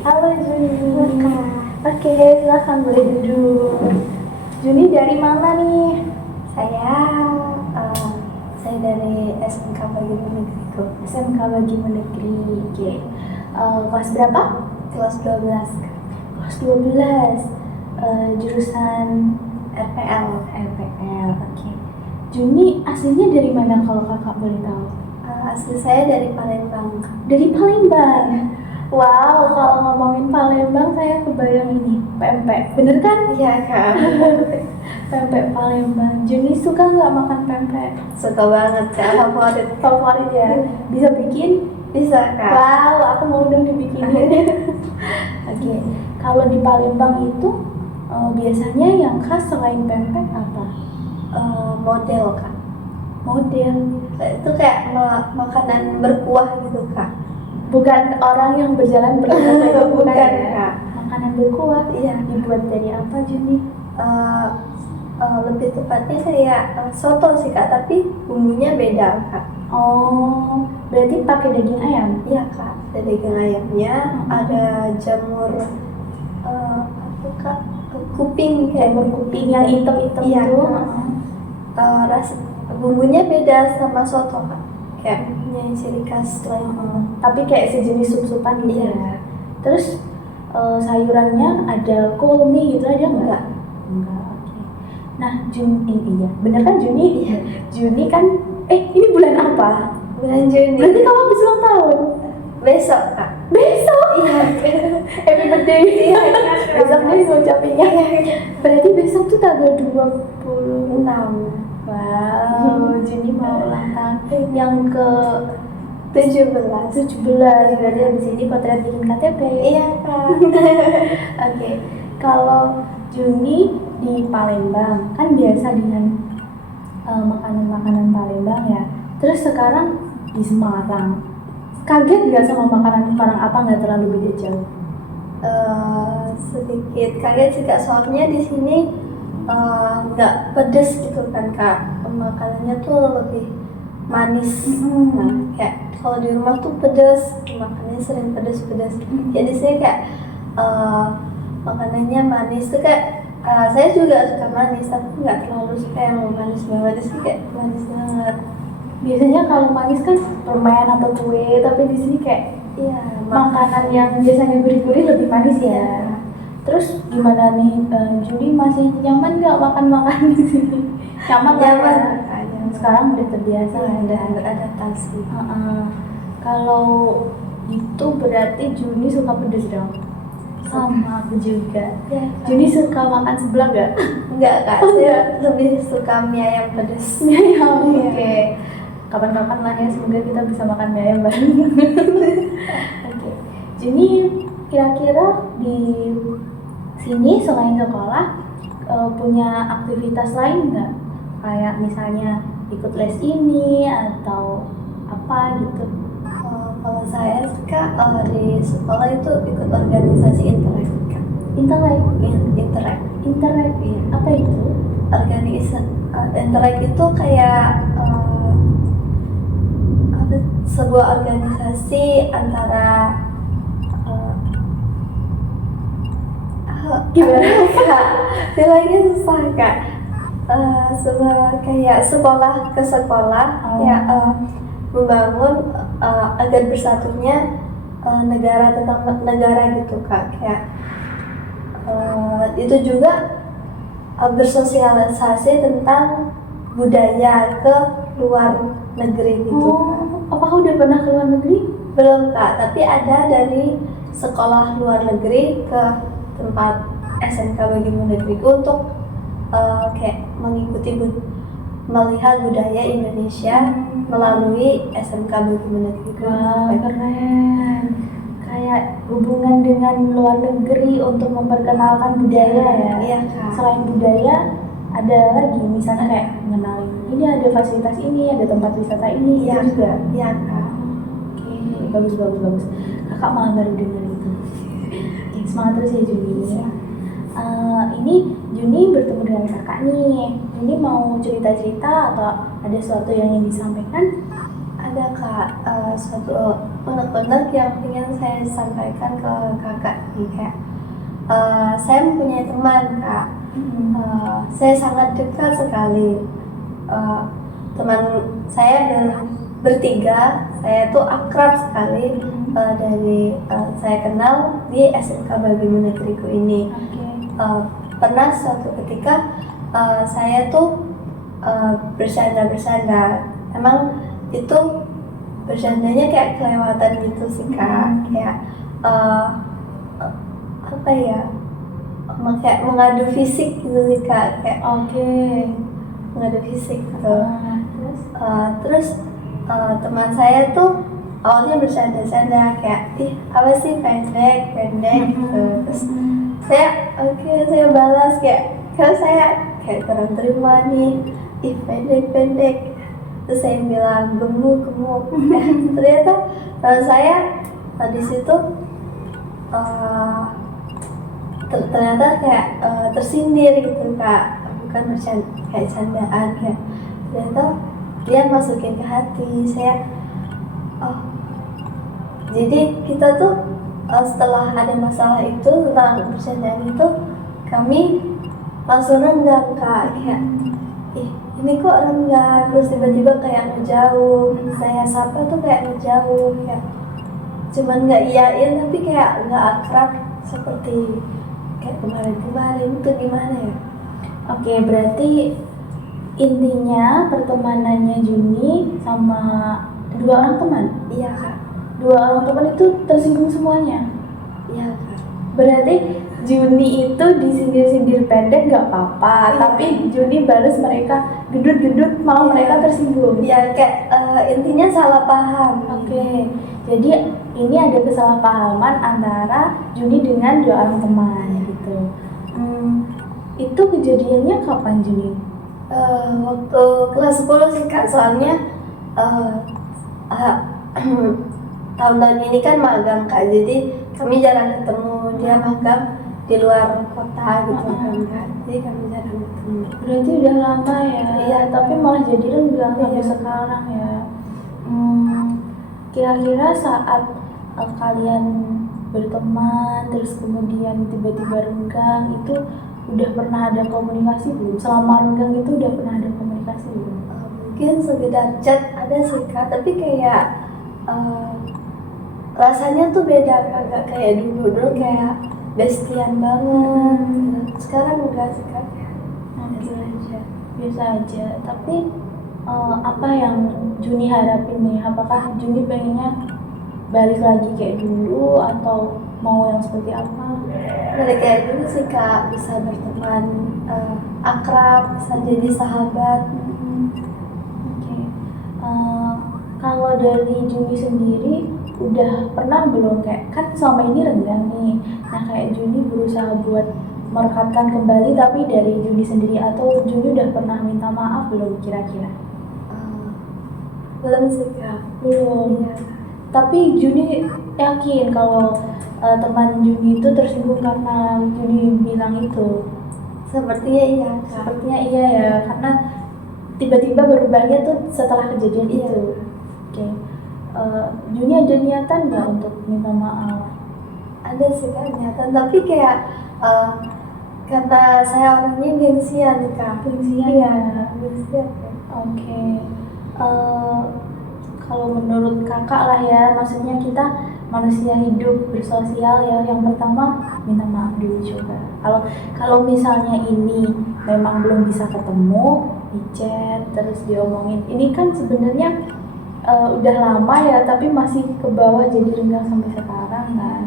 Halo Juni. Kak, Oke, silahkan boleh duduk. Juni dari mana nih? saya eh, saya dari SMK Bagian Negeri SMK Bagimu Negeri. Oke. Kelas berapa? kelas 12 Kak. Kelas 12. Jurusan RPL. RPL. Oke. Juni aslinya dari mana kalau kakak boleh tahu? Asli saya dari Palembang Kak. Dari Palembang. Wow, kalau ngomongin Palembang saya kebayang ini pempek. Bener kan? Iya Kak. Pempek Palembang. Juni suka nggak makan pempek? Suka banget Kak, favorit. Favorit ya? Bisa bikin? Bisa Kak. Wow, aku mau dong dibikinin. Oke, kalau di Palembang itu biasanya yang khas selain pempek apa? Model Kak. Model. Itu kayak makanan berkuah gitu Kak. Bukan orang yang berjalan beriring, Bukan, ya? Kak. Makanan berkuah. Iya. Dibuat dari apa, Juni? Lebih tepatnya kayak soto sih Kak, tapi bumbunya beda Kak. Oh, berarti pakai daging ayam? Iya Kak, ada daging ayamnya, ada jamur apa Kak? Kuping kayak Jamur kuping yang hitam-hitam Iya, itu. Kak. Rasa bumbunya beda sama soto Kak. Kayak punya ciri khas lain. Tapi kayak sejenis sup-supan gitu Iya. ya. Terus sayurannya ada kolmi gitu aja enggak? Enggak, oke. Nah, Juni iya. Bener kan Juni? Iya. Juni kan ini bulan apa? Bulan Juni. Berarti kamu habis ulang tahun. Besok Kak. Besok. Iya. Happy birthday. Iya. Besok deh ngucapinnya. Iya. Berarti besok tuh tanggal 26. 6. Wow, Juni mau ulang tahun yang ke 17. 17. Berarti habis ini potret bikin KTP. Iya Kak. Oke, kalau Juni di Palembang kan biasa dengan makanan-makanan Palembang ya. Terus sekarang di Semarang, kaget nggak sama makanan Semarang? Apa nggak terlalu beda jauh? Sedikit kaget sih Kak, soalnya di sini nggak pedes gitu kan Kak, makanannya tuh lebih manis. Nah, kayak kalau di rumah tuh pedes, makannya sering pedes-pedes. Ya di sini kayak makanannya manis tuh kayak saya juga suka manis, tapi nggak terlalu suka yang manis banget. Sih kayak manis banget. Biasanya kalau manis kan permen atau kue, tapi di sini kayak Iya, makanan yang biasanya gurih-gurih lebih manis ya. Terus gimana nih, Juli masih nyaman nggak makan di sini? Nyaman lah ya? Nyaman. Sekarang udah terbiasa Iya, ya. udah beradaptasi. Kalau itu berarti Juni suka pedes dong? Sama aku juga. Ya, Juni suka makan seblak nggak? enggak Kak, Oh, saya lebih suka mie ayam pedes. Ya, oke. Iya. Kapan-kapan lah ya, semoga kita bisa makan mie ayam bareng. Oke. Juni kira-kira di sini selain sekolah punya aktivitas lain nggak? Kayak misalnya ikut les ini atau apa gitu? Kalau saya suka di sekolah itu ikut organisasi Interreg Kak. Interreg? Interreg. Interreg? Iya. Apa itu? Interreg itu kayak sebuah organisasi antara Gimana? Kak? Bilangnya susah Kak. Sebuah kayak sekolah ke sekolah, kayak membangun agar bersatunya negara tentang negara gitu Kak. Kayak itu juga bersosialisasi tentang budaya ke luar negeri gitu. Apakah udah pernah ke luar negeri? Belum Kak, tapi ada dari sekolah luar negeri ke tempat SMK Bagimu Negeriku untuk kayak mengikuti melihat budaya Indonesia melalui SMK Bagimu Negeriku. Wah, keren. Kayak hubungan dengan luar negeri untuk memperkenalkan budaya ya. Iya Kak. Selain budaya, ada lagi misalnya kayak mengenali ini ada fasilitas ini, ada tempat wisata ini, Iya itu juga. Iya Kak. Oke, bagus. Kakak malah baru dengar itu. Oke, semangat terus ya Juni. Ini Juni bertemu dengan kakak nih. Juni mau cerita-cerita atau ada sesuatu yang ingin disampaikan? Ada Kak, suatu unek-unek yang ingin saya sampaikan ke kakak nih kayak saya mempunyai teman kak. Saya sangat dekat sekali. Teman saya bertiga, saya tuh akrab sekali dari saya kenal di SMK Bagimu Negeriku ini. Pernah suatu ketika saya tuh bercanda-bercanda. Emang itu bercandanya kayak kelewatan gitu sih kak. Kayak apa ya? Kayak mengadu fisik gitu sih kak. Kayak mengadu fisik gitu. Terus teman saya tuh awalnya bercanda-canda kayak ih apa sih pendek gitu. Terus saya balas kayak kalau saya kayak kurang terima nih, ih pendek. Terus saya bilang gemuk. Ternyata teman saya di situ ternyata kayak tersindir gitu kak, bukan kayak candaan kayak ternyata dia masukin ke hati saya. Jadi kita tuh setelah ada masalah itu tentang bercandaan itu kami langsung renggang kak, kayak ih ini kok renggang, terus tiba-tiba kayak ngejauh, saya sapa tuh kayak ngejauh, kayak cuman nggak iyain tapi kayak nggak akrab seperti kayak kemarin itu gimana ya? Oke, berarti intinya pertemanannya Juni sama 2 orang teman? Iya kak. 2 orang teman itu tersinggung semuanya? Iya kak. Berarti Juni itu disindir-sindir pendek nggak apa-apa, tapi Juni balas mereka gendut-gendut malah mereka tersinggung. Iya kayak intinya salah paham. Oke, jadi ini ada kesalahpahaman antara Juni dengan 2 orang teman gitu. Itu kejadiannya kapan Juni? Waktu kelas 10 sih kak, soalnya tahun-tahun ini kan magang kak, jadi kami jarang ketemu. Dia magang di luar kota gitu kan kak, jadi kami jarang ketemu. Berarti udah lama ya? Iya, tapi malah jadi renggang sampai sekarang ya. Kira-kira saat kalian berteman terus kemudian tiba-tiba renggang itu udah pernah ada komunikasi belum? Selama renggang itu udah pernah ada komunikasi belum? Mungkin sekedar chat ada sih kak, tapi kayak rasanya tuh beda kak, gak kayak dulu kayak bestian banget. Sekarang enggak sih kak, biasa aja. Tapi apa yang Juni harapin nih? Apakah Juni pengennya balik lagi kayak dulu atau mau yang seperti apa? Balik kayak dulu sih kak, bisa berteman akrab, bisa jadi sahabat. Kalau dari Juni sendiri udah pernah belum kayak kan selama ini renggang nih, nah kayak Juni berusaha buat merekatkan kembali tapi dari Juni sendiri, atau Juni udah pernah minta maaf belum kira-kira? Belum sih kak. Belum. Iya. Tapi Juni yakin kalau teman Juni itu tersinggung karena Juni bilang itu? Sepertinya iya kak. Sepertinya iya ya, karena tiba-tiba berubahnya tuh setelah kejadian itu. Oke. Juni ada niatan nggak untuk minta maaf? Ada sih kak niatan, tapi kayak karena saya orangnya gengsian kak. Gengsian? Iya, gengsian kak. Oke. Kalau menurut kakak lah ya, maksudnya kita manusia hidup bersosial ya, yang pertama minta maaf dulu coba. Kalau misalnya ini memang belum bisa ketemu, di chat terus diomongin, ini kan sebenarnya udah lama ya tapi masih ke bawah jadi renggang sampai sekarang kan.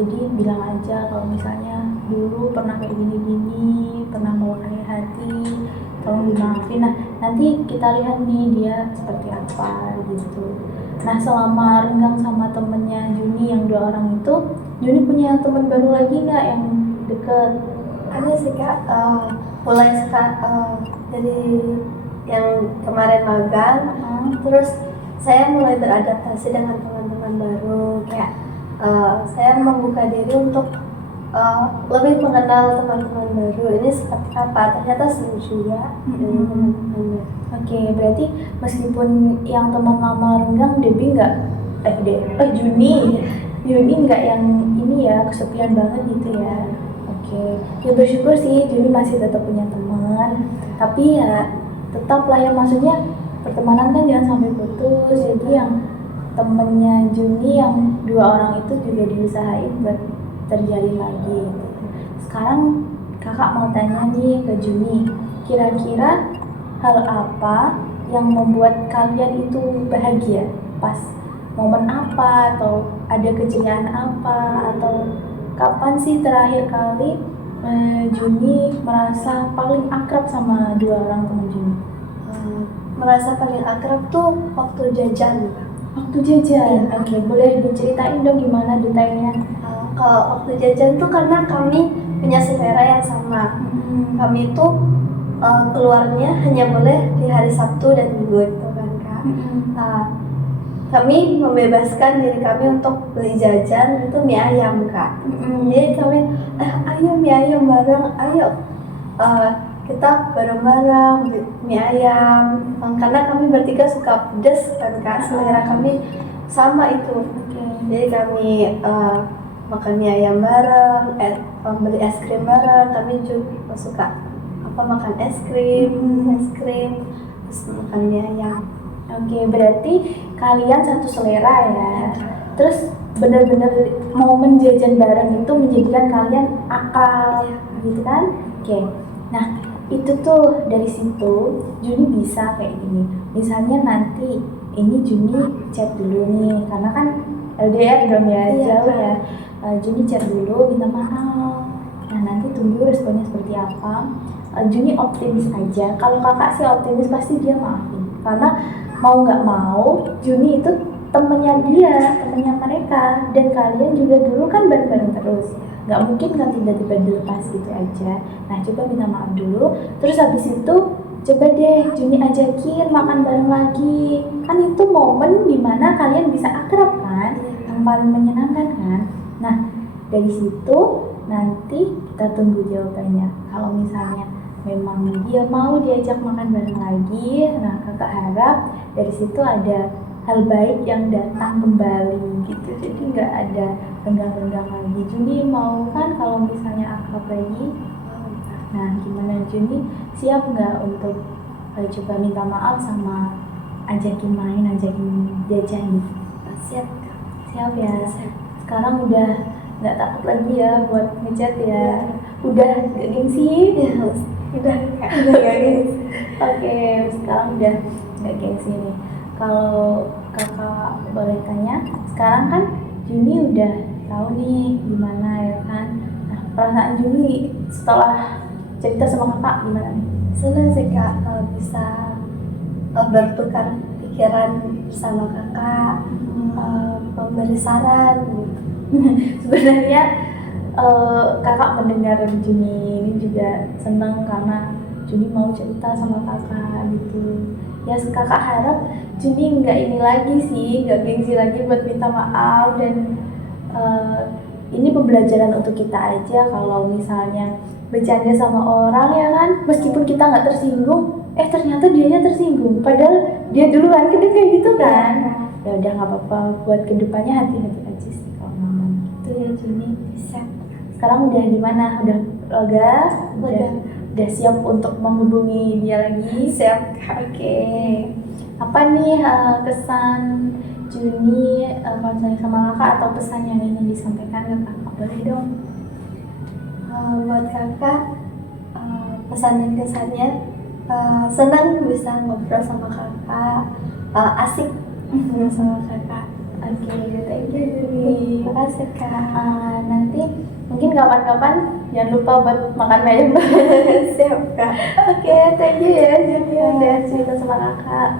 Jadi bilang aja kalau misalnya dulu pernah kayak gini-gini, pernah melukai hati, tolong dimaafin. Nah nanti kita lihat nih dia seperti apa gitu. Nah selama renggang sama temennya Juni yang 2 orang itu, Juni punya teman baru lagi nggak yang deket? Ada sih kak, mulai sekarang dari yang kemarin magang, terus saya mulai beradaptasi dengan teman-teman baru, kayak saya membuka diri untuk lebih mengenal teman-teman baru ini seperti apa. Ternyata seru juga dengan teman-teman baru. Oke, berarti meskipun yang teman lama renggang, Debbie nggak Juni. Juni nggak yang ini ya, kesepian banget gitu ya. Oke, ya bersyukur sih Juni masih tetap punya teman. Tapi ya tetap lah ya, maksudnya pertemanan kan jangan sampai putus. Jadi yang temennya Juni yang 2 orang itu juga diusahain buat terjalin lagi gitu. Sekarang kakak mau tanya nih ke Juni, kira-kira hal apa yang membuat kalian itu bahagia? Pas momen apa, atau ada kejadian apa, atau kapan sih terakhir kali Juni merasa paling akrab sama 2 orang teman Juni? Merasa paling akrab tuh waktu jajan. Waktu jajan, oke, boleh diceritain dong gimana detailnya? Kalau waktu jajan tuh karena kami punya selera yang sama. Kami tuh keluarnya hanya boleh di hari Sabtu dan Minggu itu kan Kak. Kami membebaskan diri kami untuk beli jajan itu mie ayam Kak. Jadi kami ayo mie ayam bareng, ayo kita bareng-bareng beli mie ayam. Karena kami bertiga suka pedas kan Kak, selera kami sama itu. Jadi kami makan mie ayam bareng, beli es krim bareng. Kami juga suka makan es krim, terus makan mie ayam. Oke, berarti kalian satu selera ya. Terus bener-bener momen jajan bareng itu menjadikan kalian akrab, gitu kan? Oke. Nah, itu tuh dari situ Juni bisa kayak gini. Misalnya nanti ini Juni chat dulu nih, karena kan LDR dong ya, jauh ya. Juni chat dulu, minta maaf. Nah, nanti tunggu responnya seperti apa. Juni optimis aja. Kalau kakak sih optimis, pasti dia maafin. Karena mau nggak mau, Juni itu temennya dia, temennya mereka, dan kalian juga dulu kan bareng-bareng terus. Nggak mungkin kan tiba-tiba dilepas gitu aja. Nah, coba minta maaf dulu. Terus habis itu coba deh Juni ajakin makan bareng lagi. Kan itu momen dimana kalian bisa akrab kan, yang paling menyenangkan kan. Nah, dari situ nanti kita tunggu jawabannya. Kalau misalnya memang dia mau diajak makan bareng lagi, nah kakak harap dari situ ada hal baik yang datang kembali gitu. Jadi nggak ada renggang-renggang lagi. Juni mau kan kalau misalnya akrab lagi? Nah, gimana Juni? Siap nggak untuk coba minta maaf sama ajakin main, ajakin jajan gitu? Siap ya. Sekarang udah nggak takut lagi ya buat ngechat ya? Udah nggak gengsi? Udah gengsi. Oke, sekarang udah nggak gengsi nih. Kalau kakak boleh tanya, sekarang kan Juni udah tahu nih gimana ya kan. Nah, perasaan Juni setelah cerita sama kakak gimana nih? Senang sih Kak kalau bisa bertukar pikiran bersama kakak, memberi saran gitu. Sebenarnya kakak mendengar Juni ini juga senang karena Juni mau cerita sama kakak gitu. Ya kakak harap Juni nggak ini lagi sih, nggak gengsi lagi buat minta maaf, dan ini pembelajaran untuk kita aja. Kalau misalnya bercanda sama orang ya kan, meskipun kita nggak tersinggung, ternyata dianya tersinggung, padahal dia duluan, kan kayak gitu kan. Ya udah nggak apa-apa, buat kedepannya hati-hati aja sih kalau ngomong gitu ya Juni. Sekarang udah di mana? Udah lega? Udah siap untuk menghubungi dia lagi? Siap. Oke. Apa nih kesan Juni kalau sama kakak, atau pesan yang ingin disampaikan ke kakak? Boleh dong. Buat kakak, pesan dan kesannya senang bisa ngobrol sama kakak, asik ngobrol sama kakak. Oke, thank you Juni. Terima kasih Kak. Nanti mungkin kapan-kapan jangan lupa buat makan ayam. Siap Kak. Oke, thank you ya Juni udah cerita sama kakak.